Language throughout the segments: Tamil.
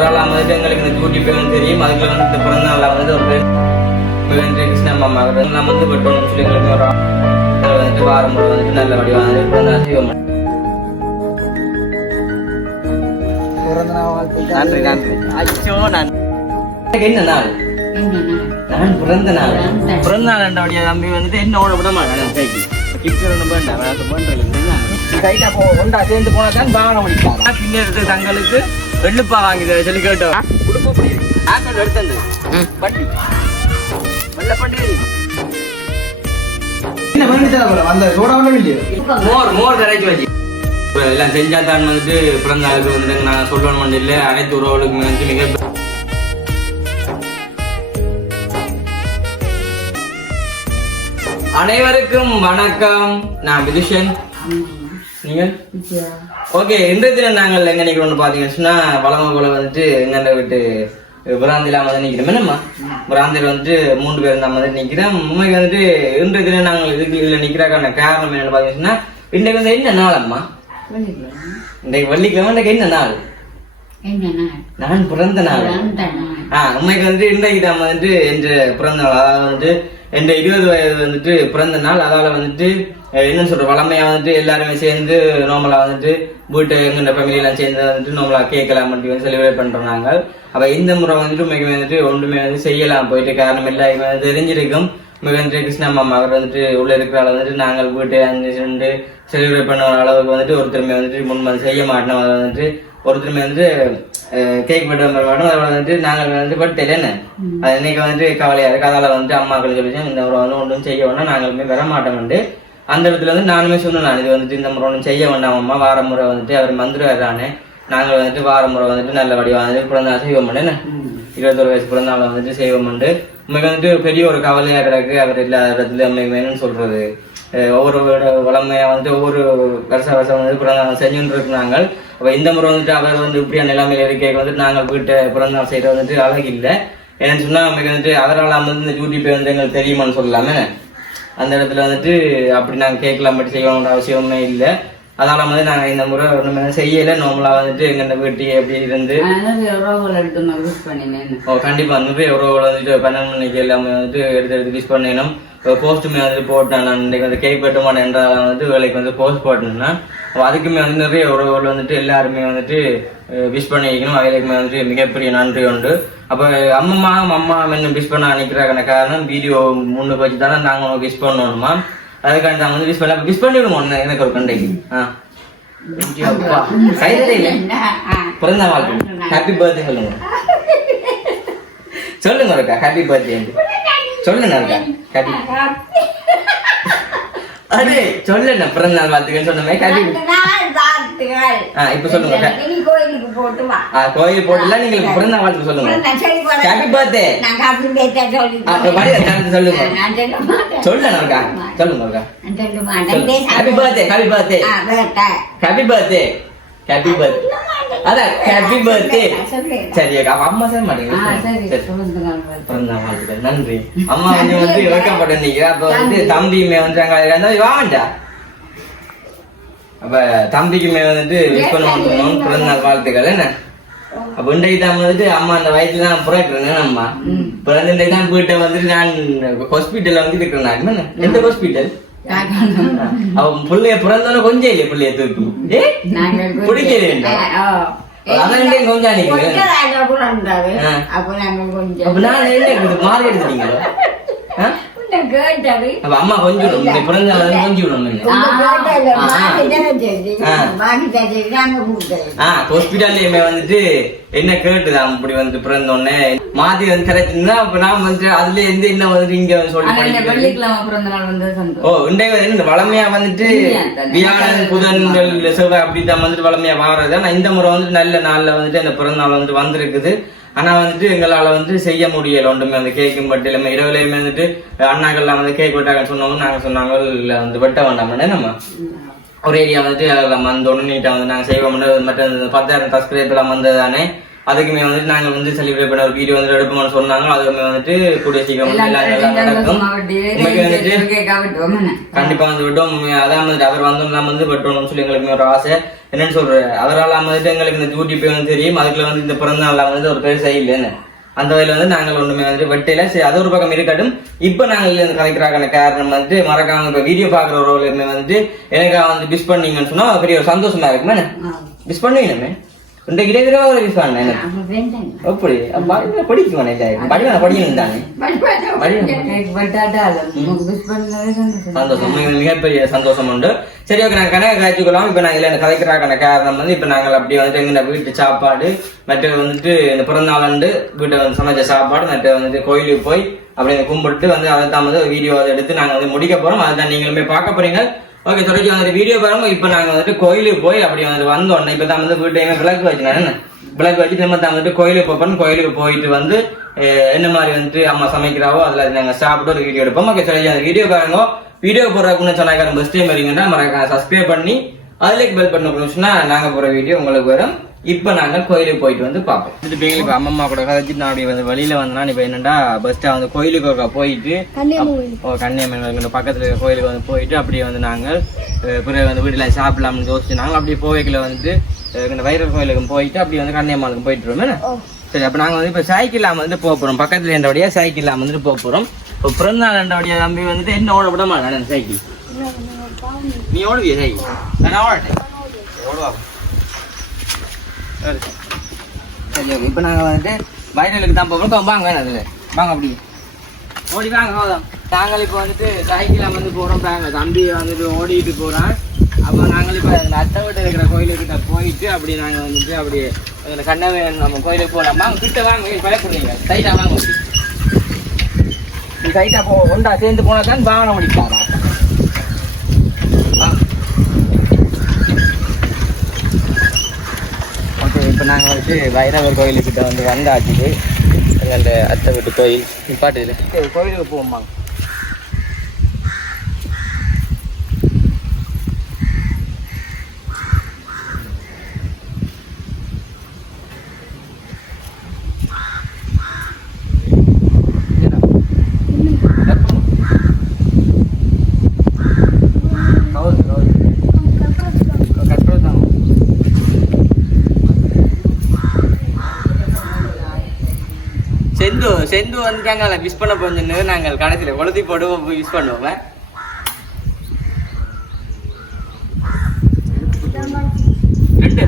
அதனால வந்துட்டு எங்களுக்கு இந்த டியூட்டி பேரும் தெரியும் அதுக்குள்ள வந்து இந்த பிறந்த நாளில் வந்து ஒரு பேர் வந்து கிருஷ்ணன் மாமா அவர் நம்ம வந்து பட்டோம்னு சொல்லி எங்களுக்கு ஒரு வந்துட்டு வாரம் முறை வந்துட்டு நல்ல வடிவாக வந்து பிறந்த நாள் செய்வோம் நன்றி நன்றி அச்சோ நான் என்ன நாள் நான் பிறந்த நாள் பிறந்த நாள் என்னுடைய தம்பி வந்துட்டு என்ன ஓட விட மாட்டேன் கைக்கு கிஃப்ட் ஒன்று வேண்டாம் வேறு பண்ணுறேன் கைட்டா போ ஒண்டா சேர்ந்து போனா தான் பானம் முடிப்பாங்க பின்னாடி தங்களுக்கு வெள்ளுப்பா வாங்கி சொல்லி கேட்டோம். எடுத்தது பட்டி வெள்ள பட்டி மோர் மோர் வச்சு. இப்ப எல்லாம் செஞ்சா தான் வந்துட்டு பிறந்த நான் சொல்லணும் இல்லை அனைத்து உறவுகளுக்கும் வந்து மிக அனைவருக்கும் வணக்கம். நான் விதுஷன் நீங்கள் ஓகே இன்றைய தினம் நாங்கள் எங்க நிக்கிறோம்னு பாத்தீங்கன்னா வளம போல வந்துட்டு எங்க விட்டு பிராந்தில வந்து நிக்கிறோம் என்னம்மா? பிராந்தில வந்துட்டு மூன்று பேர் தான் வந்து நிக்கிறோம் உண்மைக்கு வந்துட்டு இன்றைய தினம் நாங்கள் இதுக்கு இதுல நிக்கிறதுக்கான காரணம் என்னன்னு பாத்தீங்கன்னா இன்றைக்கு வந்து என்ன நாள் அம்மா? இன்றைக்கு வெள்ளிக்கிழமை இன்றைக்கு என்ன நாள்? நான் பிறந்த நாள். ஆ உண்மைக்கு வந்துட்டு இன்றைக்கு தான் வந்துட்டு என்ற பிறந்த நாள். அதாவது வந்துட்டு என்ற இருபது வயது வந்துட்டு பிறந்த நாள். அதால வந்துட்டு என்ன சொல்ற வளமையா வந்துட்டு எல்லாருமே சேர்ந்து நார்மலா வந்துட்டு வீட்டு எங்கண்ட ஃபேமிலி எல்லாம் சேர்ந்து வந்துட்டு நார்மலா கேட்கலாம் மட்டும் வந்து செலிப்ரேட் பண்றோம் நாங்கள் அப்ப இந்த முறை வந்துட்டு உண்மைக்கு வந்துட்டு ஒன்றுமே வந்து செய்யலாம். போயிட்டு காரணம் எல்லாருமே வந்து தெரிஞ்சிருக்கும். மிக வந்துட்டு கிருஷ்ணா மாமா அவர் வந்துட்டு உள்ள இருக்கிறாள் வந்துட்டு நாங்கள் வீட்டு அஞ்சு சென்று செலிப்ரேட் பண்ண அளவுக்கு வந்துட்டு ஒருத்தருமே வந்துட்டு முன் செய்ய மாட்டோம். வந்துட்டு ஒருத்தருமே வந்துட்டு கேக் வெட்ட மாட்டோம் அதை வந்துட்டு நாங்கள் வந்துட்டு பட்டல என்ன அது இன்னைக்கு வந்துட்டு கவலையா இருக்கு. அதால வந்துட்டு அம்மாக்கள் சொல்லி இந்த முறை வந்து ஒன்றும் செய்ய வேண்டாம் நாங்களுமே வர மாட்டோம்ட்டு அந்த இடத்துல வந்து நானுமே சொன்னேன் நான். இது வந்துட்டு இந்த முறை ஒன்றும் செய்ய வேண்டாம் அம்மா. வார முறை வந்துட்டு அவர் மந்திரம் நாங்கள் வந்துட்டு வார முறை வந்துட்டு நல்ல வடிவா வந்துட்டு பிறந்த செய்வோம் என்ன இருபத்தொரு வயசு பிறந்த நாள் வந்துட்டு செய்வோம் உண்டு உண்மைக்கு வந்துட்டு பெரிய ஒரு கவலையா கிடக்கு. அவர் இல்லாத இடத்துல உண்மைக்கு வேணும்னு சொல்றது. ஒவ்வொரு வீட- வளமையா வந்துட்டு ஒவ்வொரு வருஷ வருஷம் வந்து பிறந்த நாள் செஞ்சுட்டு இருக்கிறாங்க. அப்ப இந்த முறை வந்துட்டு அவர் வந்து இப்படியான நிலைமையில இருக்க வந்துட்டு நாங்கள் வீட்டை பிறந்த நாள் செய்யறது வந்துட்டு அழகு இல்லை ஏன்னு சொன்னா நமக்கு வந்துட்டு அவரால் வந்து இந்த யூடியூப் வந்து எங்களுக்கு தெரியுமான்னு சொல்லலாமே அந்த இடத்துல வந்துட்டு அப்படி நாங்கள் கேட்கலாம் மட்டும் செய்யணுன்ற அவசியமே இல்லை. அதனால வந்து நாங்கள் இந்த முறை ஒன்றுமே செய்யலை நார்மலா வந்துட்டு எங்க வீட்டு எப்படி இருந்து. ஓ கண்டிப்பா. நிறைய ஒரு வந்துட்டு பன்னெண்டு மணிக்கு எல்லாமே வந்துட்டு எடுத்து எடுத்து விஷ் பண்ணிடணும் போஸ்ட்டுமே வந்துட்டு போட்டேன் நான் இன்னைக்கு வந்து கேக் வெட்ட என்ற வந்து வந்துட்டு வேலைக்கு வந்து போஸ்ட் போட்டேன்னா அதுக்குமே வந்து நிறைய உறவுகள் வந்துட்டு எல்லாருமே வந்துட்டு விஷ் பண்ணிக்கணும். அவைகளுக்குமே வந்துட்டு மிகப்பெரிய நன்றி உண்டு. அப்போ அம்மா அம்மா என்ன விஷ் பண்ண நினைக்கிறாங்க காரணம் வீடியோ முன்னுக்கு வச்சு தானே நாங்கள் விஷ் பண்ணணுமா? அதுக்காண்டி நாங்கள் வந்து விஷ் பண்ண விஷ் பண்ணிவிடுவோம் எனக்கு ஒரு கண்டைக்கு. ஆ. பிறந்த வாழ்க்கை ஹாப்பி பர்த்டே சொல்லுங்க. சொல்லுங்க இருக்கா ஹாப்பி பர்த்டே சொல்லுங்க இருக்கா ஹாப்பி அதே சொல்லுங்க பிறந்த நாள் வாழ்த்துக்கள் சொன்னமே ஹாப்பி ஆ இப்ப சொல்லுங்க கோயிலுக்கு போட்டு வா. ஆ கோயில் போட்டுல நீங்க பிறந்த நாள் வாழ்த்து சொல்லுங்க. ஹாப்பி பர்த்டே சொல்லுங்க. சொல்லுங்க இருக்கா சொல்லுங்க மாட்டேன். Happy birthday happy birthday. Happy birthday happy birthday அதான் ஹாப்பி பர்த்டே. சரி அக்கா அம்மா மாட்டீங்க சரி. வாழ்த்துக்கள். நன்றி. அம்மா கொஞ்சம் வந்து வைக்கப்பட்டு நிக்கிறா அப்ப வந்து தம்பியுமே வந்து அங்க இருந்தா வாங்கண்டா அப்ப தம்பிக்குமே வந்துட்டு மாட்டோம் பிறந்த நாள் வாழ்த்துக்கள் என்ன? அப்ப இன்றைக்கு தான் வந்துட்டு அம்மா அந்த வயசுல தான் புறக்கிறேன் அம்மா? பிறந்த தான் வீட்டை வந்துட்டு நான் ஹாஸ்பிட்டல்ல வந்து இருக்கிறேன்? எந்த ஹாஸ்பிட்டல் அவன் பிள்ளைய பிறந்தவன கொஞ்சம் இல்லையே பிள்ளைய தூக்கி. ஓ. அதான் கொஞ்சம். ஆ. அப்ப நாங்க கொஞ்சம் மார்க் எடுத்துட்டீங்களோ? அம்மா கொஞ்சம் பிறந்த வந்து கொஞ்சம் என்ன? ஹாஸ்பிட்டல்லையுமே வந்துட்டு கேட்டுதான் இப்படி வந்து பிறந்த உடனே மாத்தி வந்து கரெக்ட்னா அப்ப நான் வந்துட்டு அதுல இருந்து என்ன வந்துட்டு இங்க வந்து சொல்லி பிறந்த நாள் வந்து ஓ இன்றைய வந்து வளமையா வந்துட்டு வியாழன் புதன்கள் செவ்வாய் அப்படித்தான் வந்துட்டு வளமையா வாடுறது ஆனா இந்த முறை வந்துட்டு நல்ல நாள்ல வந்துட்டு அந்த பிறந்த நாள் வந்து வந்திருக்குது. ஆனா வந்துட்டு எங்களால வந்து செய்ய முடியல. ஒன்றுமே அந்த கேக்கும் பட்டு இல்லாம இரவுலயுமே வந்துட்டு அண்ணாக்கள்லாம் வந்து கேக் வெட்டாங்கன்னு சொன்னவங்க நாங்க சொன்னாங்க இல்ல வந்து வெட்ட வேண்டாம் நம்ம? ஒரு ஏரியா வந்துட்டு நம்ம அந்த ஒன்று நீட்டாக வந்து நாங்கள் செய்வோம். மற்ற பத்தாயிரம் சப்ஸ்கிரைப் எல்லாம் வந்ததானே அதுக்குமே வந்துட்டு நாங்கள் வந்து செலிப்ரேட் பண்ண ஒரு வீடியோ வந்து எடுப்போம்னு சொன்னாங்க. அதுக்குமே வந்துட்டு கூடிய சீக்கிரம் நடக்கும். வந்துட்டு கண்டிப்பா வந்து விட்டோம் அதான் வந்துட்டு அவர் வந்து நம்ம வந்து வெட்டணும்னு சொல்லி எங்களுக்கு ஒரு ஆசை. என்னன்னு சொல்ற? அவரால் வந்துட்டு எங்களுக்கு இந்த யூடியூப் வந்து தெரியும். அதுக்குள்ள வந்து இந்த பிறந்த நாள்ல வந்து ஒரு பெருசா இல்லைன்னு அந்த வகையில வந்து நாங்கள் ஒண்ணுமே வந்துட்டு வெட்டையில சரி அது ஒரு பக்கம் இருக்கட்டும். இப்ப நாங்கள் கலைக்கிறாக்கான காரணம் வந்து மறக்காம இப்ப வீடியோ பாக்குறவர்களுமே வந்து எனக்கு வந்து மிஸ் பண்ணீங்கன்னு சொன்னா பெரிய ஒரு சந்தோஷமா இருக்குமே மிஸ் பண்ணுவீங்கமே இந்த பண்ணேன் அப்படி படிக்குவானே படிக்கணும். தானே சந்தோஷம். மிக- மிகப்பெரிய சந்தோஷம் உண்டு. சரி ஓகே நாங்க கணக்கு காய்ச்சிக்கலாம் இப்ப நாங்க இல்ல கதைக்கிறாக்கான காரணம் வந்து இப்ப நாங்கள் அப்படி வந்துட்டு எங்க வீட்டு சாப்பாடு மற்ற வந்துட்டு இந்த பிறந்தநாள் அண்டு வீட்டை வந்து சமைச்ச சாப்பாடு மற்ற வந்துட்டு கோயிலுக்கு போய் அப்படி கும்பிட்டு வந்து அதை தான் வந்து வீடியோ அதை எடுத்து நாங்க வந்து முடிக்க போறோம். அதுதான் நீங்களுமே பார்க்க போறீங்க. ஓகே தொடர்ச்சி அந்த வீடியோ பாருங்க. இப்போ நாங்கள் வந்துட்டு கோயிலுக்கு போய் அப்படி வந்து வந்தோம் இப்போ தான் வந்து வீட்டையுமே விளக்கு வச்சுனேன் விளக்கு வச்சு நம்ம தான் வந்துட்டு கோயிலுக்கு போப்போம் கோயிலுக்கு போயிட்டு வந்து என்ன மாதிரி வந்துட்டு அம்மா சமைக்கிறாவோ அதில் நாங்கள் சாப்பிட்டு ஒரு வீடியோ எடுப்போம். ஓகே சொல்லி அந்த வீடியோ பாருங்க. வீடியோ போடுறதுக்குன்னு சொன்னாங்க ஃபஸ்ட் டைம் வரீங்கன்னா மறக்காம சப்ஸ்கிரைப் பண்ணி அதுல பெல் பண்ண போச்சுன்னா நாங்கள் போகிற வீடியோ உங்களுக்கு வரும். இப்ப நாங்க கோயிலுக்கு போயிட்டு வந்து பார்ப்போம். வந்துட்டு போய் இப்ப அம்மா கூட கதைச்சிட்டு நான் அப்படியே வந்து வெளியில வந்தேன்னா இப்ப என்னடா பஸ்டா வந்து கோயிலுக்கு ஒருக்கா போயிட்டு ஓ கன்னியம்மன் பக்கத்துல இருக்க கோயிலுக்கு வந்து போயிட்டு அப்படியே வந்து நாங்கள் பிறகு வந்து வீட்டுல சாப்பிடலாம்னு யோசிச்சு நாங்கள் அப்படியே போவைக்குள்ள வந்து இந்த வைரல் கோயிலுக்கு போயிட்டு அப்படியே வந்து கன்னியம்மனுக்கு போயிட்டு இருக்கோம் சரி அப்ப நாங்க வந்து இப்ப சைக்கிள் வந்து போக போறோம். பக்கத்துல இருந்தபடியா சைக்கிள் வந்துட்டு போக போறோம். இப்போ பிறந்த நாள் ரெண்டபடியா தம்பி வந்துட்டு என்ன ஓட விட மாட்டேன் சைக்கிள் நீ ஓடுவியா சைக்கிள் நான் ஓடட்டேன். ஓடுவா. சரி சரி ஓகே இப்போ நாங்கள் வந்துட்டு வயலுக்கு தான் போகிறோம் வாங்க அதில் வாங்க. அப்படி. ஓடி வாங்க போதும் நாங்கள் இப்போ வந்துட்டு சைக்கிளில் வந்து போகிறோம் தாங்க தம்பி வந்துட்டு ஓடிட்டு போகிறான் அப்போ நாங்கள் இப்போ அதில் அத்தை வீட்டில் இருக்கிற கோயிலுக்கிட்ட போயிட்டு அப்படி நாங்கள் வந்துட்டு அப்படி அதில் கண்ணவே நம்ம கோயிலுக்கு போகலாம் வாங்க கிட்ட வாங்க பயப்படுறீங்க டைட்டாக வாங்க அப்படி. நீ டைட்டாக போ ஒண்டா சேர்ந்து போனால் தான் வாகனம் ஓடிப்பாரா வாங்க ஓகே இப்போ நாங்கள் வந்து வைரவர் கோயிலுக்கிட்ட வந்து வந்தாச்சு. எங்கள் அத்தை வீட்டு கோயில். நிப்பாட்டு இதில் கோயிலுக்கு போவோம்பாங்க கவுரு கவுரு கட்டுறது தான் செந்து வந்துட்டாங்க அதை மிஸ் பண்ண போஞ்சுன்னு நாங்கள் கடைசியில் கொளுத்தி போடுவோம் மிஸ் பண்ணுவோம். ரெண்டு.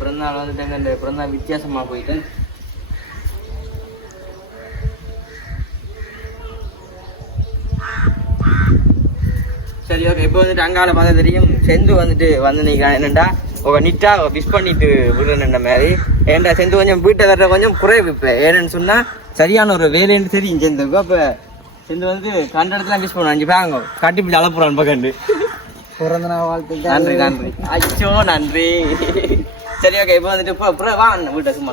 பிறந்தநாள் வந்துட்டாங்க இந்த பிறந்தநாள் வித்தியாசமா போயிட்டு. சரி ஓகே இப்போ வந்துட்டு அங்கால பார்த்தா தெரியும். செந்து வந்துட்டு வந்து நிற்கிறான் என்னண்டா? ஒரு நிட்டா மிஸ் பண்ணிட்டு விடுற மாதிரி? ஏன்டா செந்து கொஞ்சம் வீட்டை தர கொஞ்சம் குறைவு இப்போ ஏன்னு சொன்னா சரியான ஒரு வேலைன்னு தெரியும் செந்துக்கு அப்போ செந்து வந்து கண்ட இடத்துல மிஸ் பண்ணுவான். அஞ்சு பாங்க காட்டி பிடி அளப்புறான் பக்கண்டு பிறந்த நாள் வாழ்த்துக்கள். நன்றி நன்றி. அச்சோ நன்றி. சரி ஓகே இப்போ வந்துட்டு இப்போ அப்புறம் வா வீட்டை சும்மா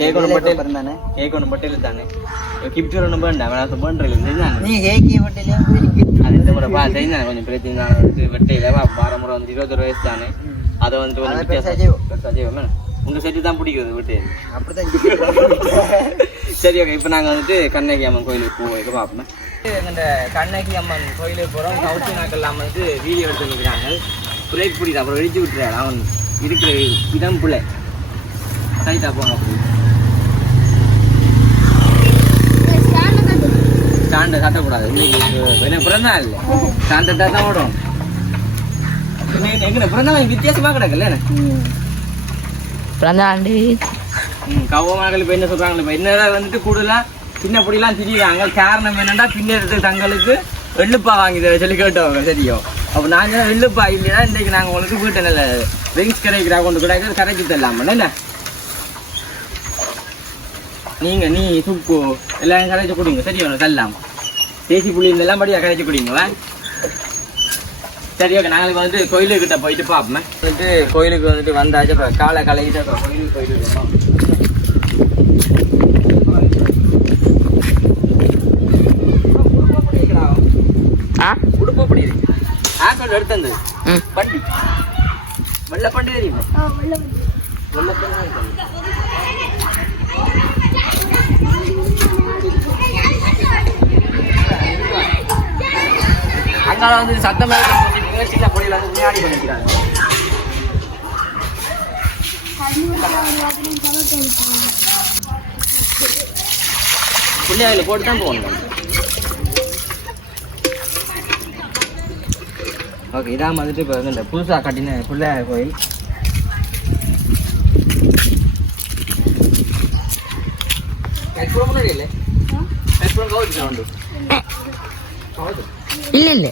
கேக் ஒன்று மட்டும் பிறந்தானே. கேக் ஒன்று மட்டும் இல்லை தானே? கிஃப்ட் ஒன்று வேண்டாம். வேணாம் தெரிஞ்சாங்க நீ கேக்கி ஹோட்டல்லையா போயிருக்கீங்க அது இந்த முறை பா தெரிஞ்சாங்க கொஞ்சம் பிரச்சனை தான் வந்து வெட்டையில வார முறை வந்து இருபத்தொரு வயசு தானே அதை வந்துட்டு கொஞ்சம் வித்தியாசம்? உங்க செட்டு தான் பிடிக்குது விட்டு அப்படித்தான் சரி ஓகே இப்போ நாங்கள் வந்துட்டு கண்ணகி அம்மன் கோயிலுக்கு போவோம். பார்ப்போம் இந்த கண்ணகி அம்மன் கோயிலுக்கு போகிறோம் கவுச்சி நாக்கெல்லாம் வந்து வீடியோ எடுத்து நிற்கிறாங்க பிரேக் பிடிக்குது அப்புறம் வெடிச்சு விட்டுறாரு. அவன் இருக்கிற இடம் பிள்ளை ரைட்டாக போங்க அப்படி ஸ்டாண்டை காட்டக்கூடாது இன்னைக்கு என்ன பிறந்தா இல்லை. ஸ்டாண்டர்டாக தான் ஓடும். எங்கே பிறந்தா வித்தியாசமாக கிடக்குல்ல பிறந்தாண்டி ம், கவ்வமாக்கள் இப்போ என்ன சொல்றாங்க இப்போ என்னடா வந்துட்டு கூடுதலா சின்ன பொடிலாம் திரியுறாங்க. காரணம் என்னன்னா பின்னெடுத்து தங்களுக்கு வெள்ளுப்பா வாங்கி தர சொல்லி கேட்டவங்க சரியோ. அப்போ நாங்கள் வெள்ளுப்பா இல்லையா இன்றைக்கு நாங்கள் உங்களுக்கு வீட்டு நல்ல ட்ரிங்க்ஸ் கிடைக்கிறா கொண்டு கிடைக்கிறது கரைச்சி தரலாம் என்ன? நீங்க நீ சுப்பு எல்லாம் கரைச்சி குடிங்க சரியோ தரலாம் தேசி புளி இதெல்லாம் படியா கரைச்சி குடிங்க வா. சரி ஓகே நாளைக்கு வந்து கோயிலுக்கிட்ட போயிட்டு பார்ப்போம் வந்துட்டு கோயிலுக்கு வந்துட்டு வந்தாச்சு இப்போ காலை கலையிட்டு இப்போ கோயிலுக்கு போயிட்டு இருக்கோம் ஆ? உடுப்பு எப்படி இருக்கு ஆசோட எடுத்தது பண்டி வெள்ளை. பண்டி தெரியுமா? வெள்ளை அதனால வந்து சத்தம் நிகழ்ச்சியில் பொடியில் வந்து விளையாடி பண்ணிக்கிறாங்க பிள்ளையாவில் போட்டு தான் போகணும். ஓகே இதான் வந்துட்டு இப்போ வந்து இந்த புதுசாக கட்டின பிள்ளையார் கோயில். இல்லை இல்லை.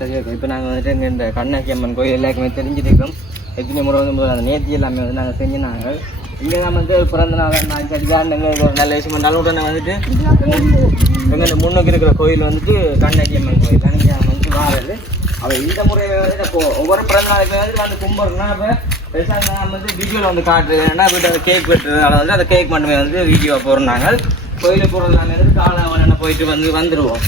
சரி இப்போ நாங்கள் வந்துட்டு இங்கே இந்த கண்ணாக்கி அம்மன் கோயில் எல்லாருக்குமே தெரிஞ்சிருக்கோம். எத்தனை முறை வந்து அந்த நேர்த்தி எல்லாமே வந்து நாங்கள் செஞ்சினாங்க இங்கே நம்ம வந்து பிறந்த நாள் நான் சரிதான் எங்களுக்கு ஒரு நல்ல விஷயம் பண்ணாலும் உடனே வந்துட்டு எங்கள் முன்னுக்கு இருக்கிற கோயில் வந்துட்டு கண்ணாக்கி அம்மன் கோயில் கண்ணாக்கி அம்மன் வந்து வாரது. அவள் இந்த முறையை வந்து இப்போ ஒவ்வொரு பிறந்த நாளுக்கு வந்து வந்து கும்பிட்றோம்னா இப்போ பெருசாக வந்து வீடியோவில் வந்து காட்டுறது ஏன்னா வீட்டு அந்த கேக் வெட்டுறதுனால வந்து அந்த கேக் மட்டுமே வந்து வீடியோ நாங்கள் கோயிலுக்கு போகிறதுனால நாங்கள் வந்து காலை போயிட்டு வந்து வந்துடுவோம்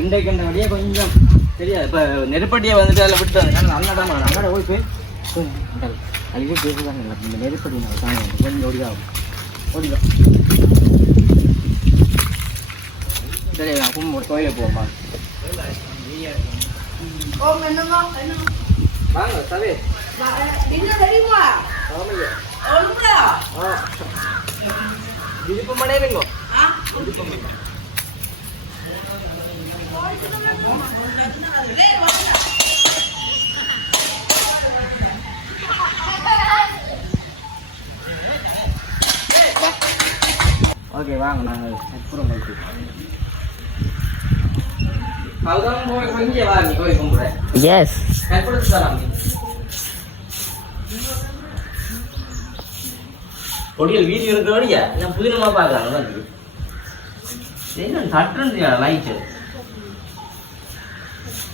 இன்றைக்கு இந்த கொஞ்சம் தெரியாது. இப்போ நெருப்படியை வந்துட்டு அதில் விட்டு வந்தாங்க அண்ணாடா அண்ணாட போய் போய் அதுக்கே பேசுதாங்க இல்லை. இந்த நெருப்படி நான் தாங்க கொஞ்சம் ஓடிதான் சரி நான் கும்பு கோயிலுக்கு போமா வாங்க சவே விருப்பம் அடையுங்க ஓகே வாங்க நாங்கள் அப்புறம் போயிட்டு அதுதான் போய் கொஞ்சம் வா நீ போய் கும்பிடுறேன்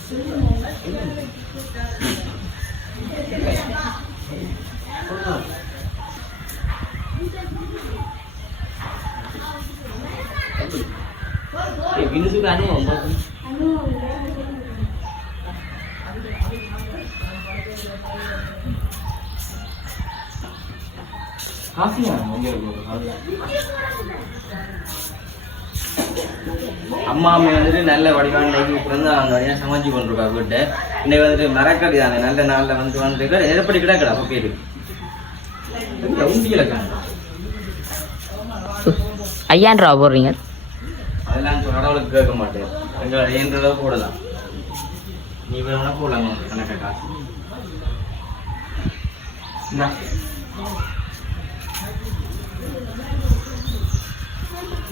எஸ் கற்படுத்து தராம பொடியல் வீடியோ இருக்கிறபடியா நான் புதினமா பார்க்கறாங்க வந்து என்ன தட்டுறது லைட்டு வினுசுக்கு அனுபவம் காஃபியா இங்க இருக்கு அம்மா அம்மா வந்துட்டு நல்ல வடிவான இன்னைக்கு பிறந்த அந்த வழியாக சமைச்சு கொண்டிருக்கா வீட்டு. இன்னைக்கு வந்துட்டு மரக்கறி தானே. நல்ல நாளில் வந்து வந்து எதப்படி கிடக்கடா பேரு உண்டியில் ஐயாயிரம் ரூபா போடுறீங்க. அதெல்லாம் கடவுளுக்கு கேட்க மாட்டேன். எங்களை இயன்ற அளவு போடலாம். நீ வேணா போடலாம் கணக்க காசு.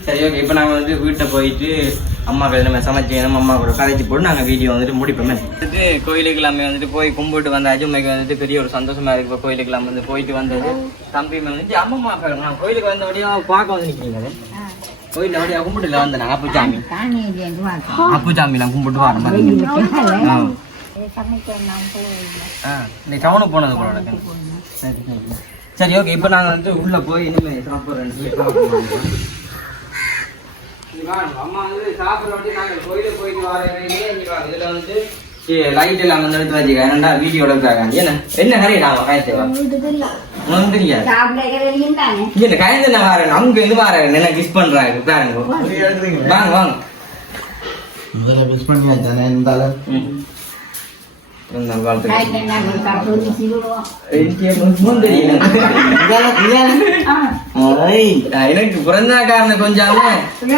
சரி ஓகே இப்போ நாங்கள் வந்து வீட்டை போயிட்டு அம்மா கதை நம்ம சமைச்சு நம்ம அம்மா கூட கதைச்சு போட்டு நாங்கள் வீடியோ வந்துட்டு முடிப்போமே. வந்துட்டு கோயிலுக்கு எல்லாமே வந்துட்டு போய் கும்பிட்டு வந்தாச்சு உண்மைக்கு வந்துட்டு பெரிய ஒரு சந்தோஷமா இருக்கு. இப்போ கோயிலுக்கு எல்லாம் வந்து போயிட்டு வந்தது. தம்பி வந்துட்டு அம்மா அம்மா நான் கோயிலுக்கு வந்த வழியாக பார்க்க வந்து நிற்கிறீங்க கோயிலில் வழியாக கும்பிட்டுல வந்தேன். அப்புச்சாமி. அப்புச்சாமிலாம் கும்பிட்டு வர மாதிரி ஆ. ஆ நீ டவுனுக்கு போனது எனக்கு. சரி சரி சரி. ஓகே இப்போ நாங்கள் வந்து உள்ளே போய் இனிமேல் சாப்பிட்றேன் அம்மா வந்து சாப்பிட்ற வாட்டி நாங்கள் கோயிலுக்கு போயிட்டு வரவே இதில் வந்து லைட் எல்லாம் வந்து எடுத்து வச்சுக்க. ஏன்னா வீடியோ எடுக்கிறாங்க என்ன? என்ன கரை நான் காயத்தேவா தானே? இல்ல காயந்த நான் வரேன்? அங்க இருந்து வரேன். என்ன கிஸ் பண்றாங்க பாருங்க. வாங்க. வாங்க முதல்ல மிஸ் பண்ணி தானே இருந்தாலும் ம். இருந்தாலும் வாழ்த்துக்கள். காய்க்கு நாங்கள் சாப்பிட்டு சிறுவோம் எனக்கு பிறந்த காரணம் கொஞ்சம்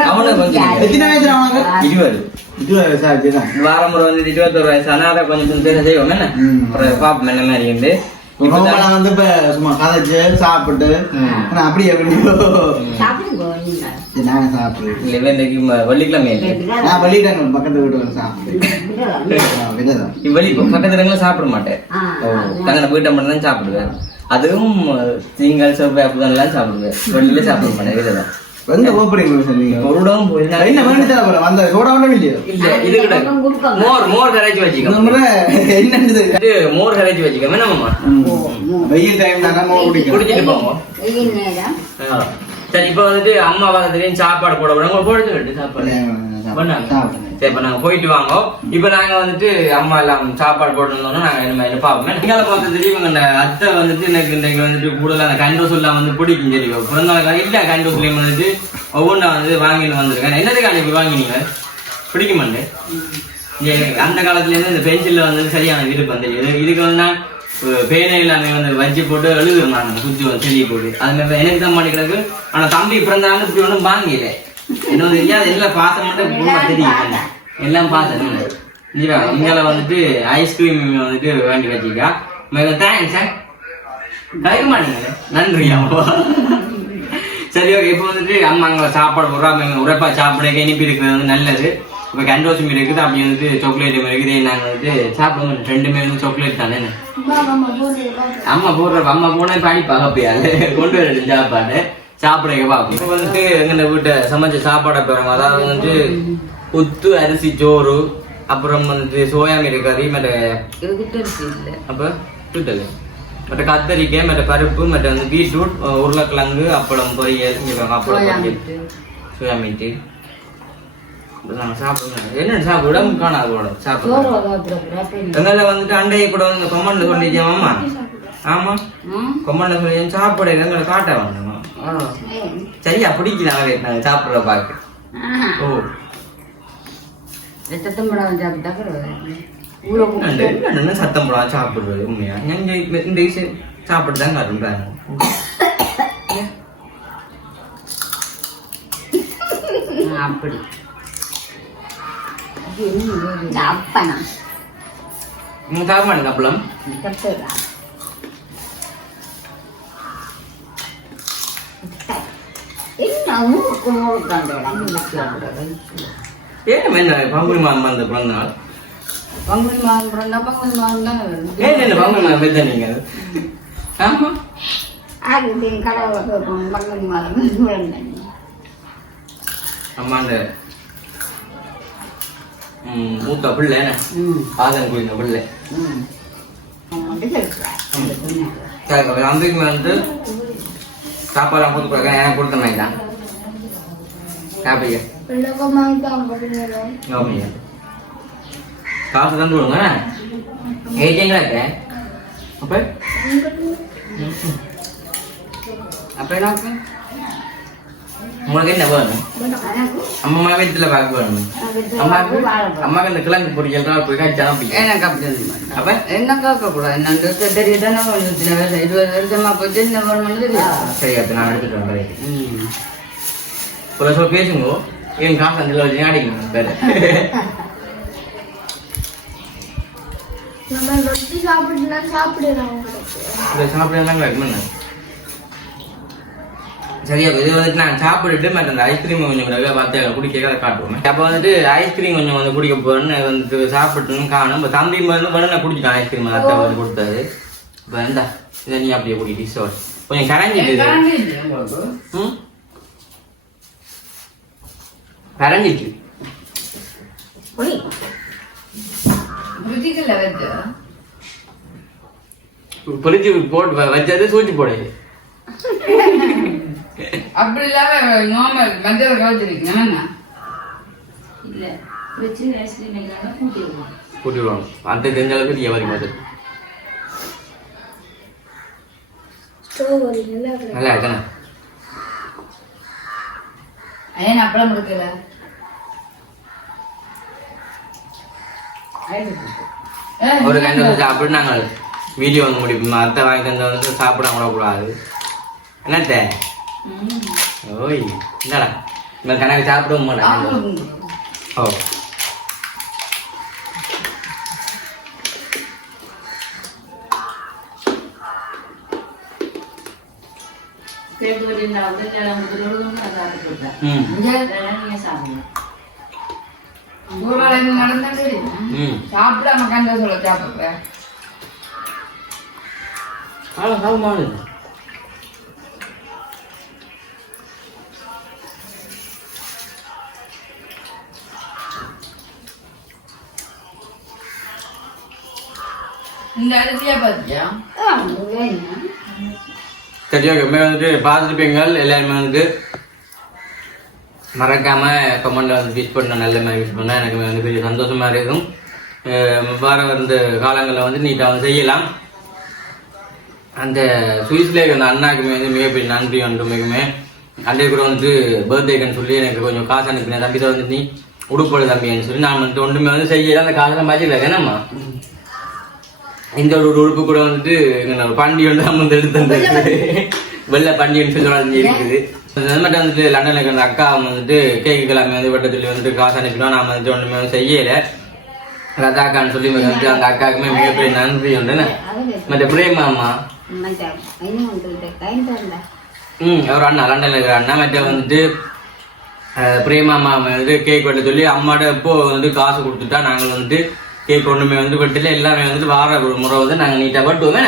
அவனுக்கு கொஞ்சம் எத்தனை வயசு அவனுக்கு இருபது வாரம் முறை வந்து இருபத்தொரு வயசு அனாதை கொஞ்சம் பேச செய்வோம் என்ன பாப்போம் என்ன மாதிரி இப்பதான் வந்து இப்ப சும்மா கதைச்சு சாப்பிட்டு அப்படியே எப்படியோ. சாப்பிடுங்க நீங்க. சரி, நான் சாப்பிடுறேன் இல்ல இவன் இன்னைக்கு ம- வெள்ளிக்கிழமை. நான் வெளியிட்டாங்க பக்கத்து வீட்டுல சாப்பிடுறேன் விததான் வெளி பக்கத்துல இருந்தாலும் சாப்பிட மாட்டேன். தங்களை வீட்டை மட்டும் தான் சாப்பிடுவேன். அதுவும் திங்கள் செவ்வாய் அப்படிதான் சாப்பிடுவேன். வெளியில சாப்பிட மாட்டேன் இதுதான் போயிருந்தா என்ன போற வந்த சோடா ஒன்றும் இல்லையோ? இல்ல இது கூட மோர் மோர் கரைச்சி வச்சுக்கோ முறை என்னன்னு தெரியல. இது மோர் கரைச்சி வச்சுக்கோ. வெயில் டைம் நம்ம குடிக்கும் குடிச்சிட்டு போங்க வெயில் நேரம். சரி இப்போ வந்துட்டு அம்மா வளர்த்துலேயும் சாப்பாடு போட விடுங்க போடுங்க சாப்பாடு. பண்ணாங்க. சரி இப்போ நாங்கள் போயிட்டு வாங்க. இப்போ நாங்கள் வந்துட்டு அம்மா எல்லாம் சாப்பாடு போட்டுருந்தோம்னா நாங்கள் இனிமேல் பார்ப்போம். நீங்கள பார்த்ததுலேயும் இவங்க இந்த அத்தை வந்துட்டு எனக்கு இன்றைக்கு வந்துட்டு கூடுதலாக அந்த கண்டோசூல்லாம் வந்து பிடிக்கும் சரி பிறந்த நாள் இல்லை கண்டோசூலையும் வந்துட்டு ஒவ்வொன்றா வந்து வாங்கிட்டு வந்திருக்கேன். என்னதுக்கு அன்னைக்கு வாங்கினீங்க? பிடிக்க மாட்டேன் இங்க அந்த காலத்துல இருந்து இந்த பென்சில்ல வந்து சரியான விருப்பம் தெரியும் இதுக்கு வந்து பேனை எல்லாமே வந்து வச்சு போட்டு எழுதுவேன் நான் குச்சி வந்து செடி போட்டு. அது மாதிரி எனக்கு தான் பண்ணிக்கிறது ஆனா தம்பி பிறந்தாங்க இப்படி ஒன்றும் வாங்கல. என்ன தெரியாது எல்லாம் பார்த்த மட்டும் தெரியும் எல்லாம் பார்த்தேன் இல்லையா இங்கால வந்துட்டு ஐஸ்கிரீம் வந்துட்டு வேண்டி வச்சிருக்கா. தேங்க்ஸ் சார் கலைக்க மாட்டீங்க நன்றியா? சரி ஓகே இப்போ வந்துட்டு அம்மா அங்கே சாப்பாடு போடுறோம் உரைப்பா சாப்பிட இனிப்பு இருக்கிறது வந்து நல்லது. இப்போ கண்டோசம் இருக்குது அப்படி வந்துட்டு சாக்லேட் இருக்குது. நாங்கள் வந்துட்டு சாப்பிடுவோம் ரெண்டுமே வந்து சாக்லேட் தானே? அம்மா போடுறப்ப அம்மா போனா படிப்பா அப்பயாரு கொண்டு வர சாப்பாடு. சாப்பிட பார்ப்போம் இப்போ வந்துட்டு எங்க வீட்டை சமைச்ச சாப்பாடை போறோம் அதாவது வந்துட்டு புத்து அரிசி சோறு அப்புறம் வந்துட்டு சோயா மீன் கறி மற்ற அப்போ சுட்டது மற்ற கத்தரிக்காய் மற்ற பருப்பு மற்ற வந்து பீட்ரூட் உருளைக்கிழங்கு அப்பளம் பொரியல் அப்பளம் பொரியல். சோயா மீட்டு. என்ன சாப்பிட உடம்பு காணாது உடம்பு சாப்பிடுவோம் எங்களை வந்துட்டு அண்டையை கூட வந்து கொம்மண்ட சொல்லிச்சேன் அம்மா ஆமா. கொம்மண்ட சொல்லி சாப்பிட எங்களை காட்ட வேண்டாமா. சரியா பிடிக்கல அவ நாங்க சாப்பிடுற பாக்கு ஓ. என்னண்டு, என்னண்டு சத்தம் போடாம சாப்பிடுறது உண்மையா? எங்க இந்த- விஷயம் சாப்பிட்டு தான் காட்டுறாங்க அப்படி. அப்பனா. நீங்க சாப்பிட மாட்டேங்க அப்பளம். என்ன பங்குனி மாதம் வந்த பிறந்த நாள்? பங்குனி மாதம் பிறந்தா பங்குனி மாதம் தான் ஏன் என்ன பங்குனி மாதம் பெத்த நீங்க? ஆமா. ஆகிட்டு கடவுளை பங்குனி மாதம் அம்மா அந்த மூத்த பிள்ளை ஆதன் குடிந்த பிள்ளை. வந்து சாப்பாடு கொடுத்து கொடுக்க கொடுத்த மாதிரி தான் சாப்பிடுங்க காசு தந்து விடுங்க ஏஜென்டா இருக்கேன் அப்ப அப்ப எனக்கு உங்களுக்கு என்ன வேணும் அம்மா அம்மா வீட்டுல பார்க்க வேணும் அம்மாக்கு அம்மாக்கு இந்த கிழங்கு பொரியல் தான் போய் காய்ச்சா எனக்கு அப்படி இருக்க. அப்ப என்ன கேட்க கூடாது கொஞ்சம் சின்ன வயசு இருபது வருஷமா போச்சு என்ன தெரியாது சரி அது நான் எடுத்துட்டு வந்துடுறேன் ஒரு சொல்ல பேசுங்க என் காசு அஞ்சு வச்சு அடிக்கணும் பேரு நம்ம ரொட்டி சாப்பிடலாம் சாப்பிடலாம் உங்களுக்கு சாப்பிடலாம் இருக்குமே சரியா இது வந்துட்டு நான் சாப்பிட்டுட்டு மற்ற அந்த ஐஸ்கிரீம் கொஞ்சம் விட பார்த்து குடிக்க அதை காட்டுவோம் அப்போ வந்துட்டு ஐஸ்கிரீம் கொஞ்சம் வந்து குடிக்க போறேன்னு வந்துட்டு சாப்பிட்டுன்னு காணும் இப்போ தம்பி வந்து பண்ண குடிச்சிட்டான் ஐஸ்கிரீம் அத்தை வந்து கொடுத்தாரு இப்போ இந்தா இதை நீ அப்படியே குடி டிஷோர் கொஞ்சம் கரைஞ்சிட்டு ம் கரைஞ்சிட்டு ருச்சிக்கல வச்சு பொரிச்சு போட்டு வச்சது சூச்சி போடுது அப்படி இல்லாம நார்மல் மஞ்சள் கவச்சிருக்கீங்க என்ன இல்ல வச்சு ஐஸ்கிரீம் இல்லாம அந்த தெரிஞ்ச அளவுக்கு நீ அது ஸ்ட்ராபெரி நல்லா இருக்கு நல்லா இருக்கானே ஏன் அப்பளம் கொடுக்கல ஒரு கண்டு சாப்பிட்டு நாங்கள் வீடியோ வந்து முடிப்போம். அத்தை வாங்கி தந்த வந்து சாப்பிட கூடாது. என்னத்த? ஓய் என்னடா இந்த கணக்கு சாப்பிடவும் மாட்டேன் ஓ. கேட்டு வந்து நீங்க ஊர்வலம் நடந்தது. சாப்பிடாம கண்ட சொல்ல சாப்பிட்ற ஆள சாகுமானு இந்த அரிசியா பாத்தியா? சரியா வந்துட்டு பார்த்துருப்பீங்க எல்லாருமே வந்து மறக்காம கமெண்ட்ல வந்து விஷ் பண்ண நல்ல மாதிரி விஷ் பண்ணால் எனக்கு வந்து பெரிய சந்தோஷமா இருக்கும். வர வந்து காலங்களில் வந்து நீட்டாக வந்து செய்யலாம். அந்த சுவிஸ்ல அந்த அண்ணாக்குமே வந்து மிகப்பெரிய நன்றி ஒன்று மிகுமே. அன்றைய கூட வந்து பர்த்டேக்குன்னு சொல்லி எனக்கு கொஞ்சம் காசு அனுப்பினேன். தம்பி தான் வந்து நீ உடுப்படு தம்பின்னு சொல்லி நான் வந்து ஒன்றுமே வந்து செய்யல. அந்த காசெல்லாம் பாய்ச்சிக்கல என்னம்மா? இந்த ஒரு உடுப்பு கூட வந்துட்டு எங்க ஒரு பாண்டி வந்து எடுத்து வெள்ளை பாண்டியன்னு சொல்லி இருக்குது. மட்டும் வந்துட்டு லண்டனில் இருக்கிற அக்கா வந்துட்டு கேக்கு கிழமை வந்து வெட்ட சொல்லி வந்துட்டு காசு அனுப்பினோம் நான் வந்துட்டு ஒன்றுமே வந்து செய்யல. ரதாக்கான்னு சொல்லி வந்துட்டு அந்த அக்காவுக்குமே மிகப்பெரிய நன்றி உண்டு மற்ற பிரேமா அம்மா? ம் அவர் அண்ணா லண்டன்ல இருக்கிற அண்ணா. மற்ற வந்துட்டு அஹ், பிரேமா அம்மா வந்துட்டு கேக் வெட்ட சொல்லி அம்மாட்ட இப்போ வந்து காசு கொடுத்துட்டா நாங்கள் வந்துட்டு கேக் ஒன்றுமே வந்து வெட்டல. எல்லாமே வந்துட்டு வார ஒரு முறை வந்து நாங்கள் நீட்டாக வெட்டுவோமே.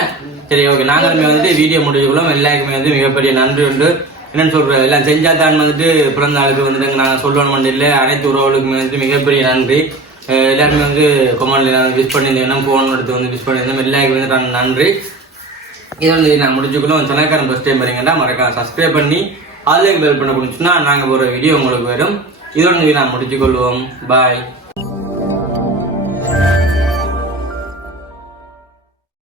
சரி ஓகே நாங்களுமே வந்துட்டு வீடியோ முடிஞ்சுக்குள்ளோம் எல்லாருக்குமே வந்து மிகப்பெரிய நன்றி உண்டு. என்னன்னு சொல்கிற எல்லாம் செஞ்சா தான் வந்துட்டு பிறந்த நாளுக்கு வந்துட்டு நாங்கள் சொல்லணும் இல்லை. அனைத்து உறவுகளுக்குமே வந்துட்டு மிகப்பெரிய நன்றி. எல்லாருமே வந்து கொமெண்ட்ல விஷ் பண்ணியிருந்தேன். ஃபோன் எடுத்து வந்து விஷ் பண்ணியிருந்தோம் எல்லாருக்குமே வந்து நான் நன்றி. இதை வந்து நான் முடிச்சுக்கணும். சொன்னக்காரன் ஃபஸ்ட் டைம் வரீங்கன்னா மறக்காம சப்ஸ்கிரைப் பண்ணி அதுலேயே பெல் பண்ண முடிச்சுன்னா நாங்கள் ஒரு வீடியோ உங்களுக்கு வரும். இதோட நான் முடிச்சுக்கொள்வோம். பாய்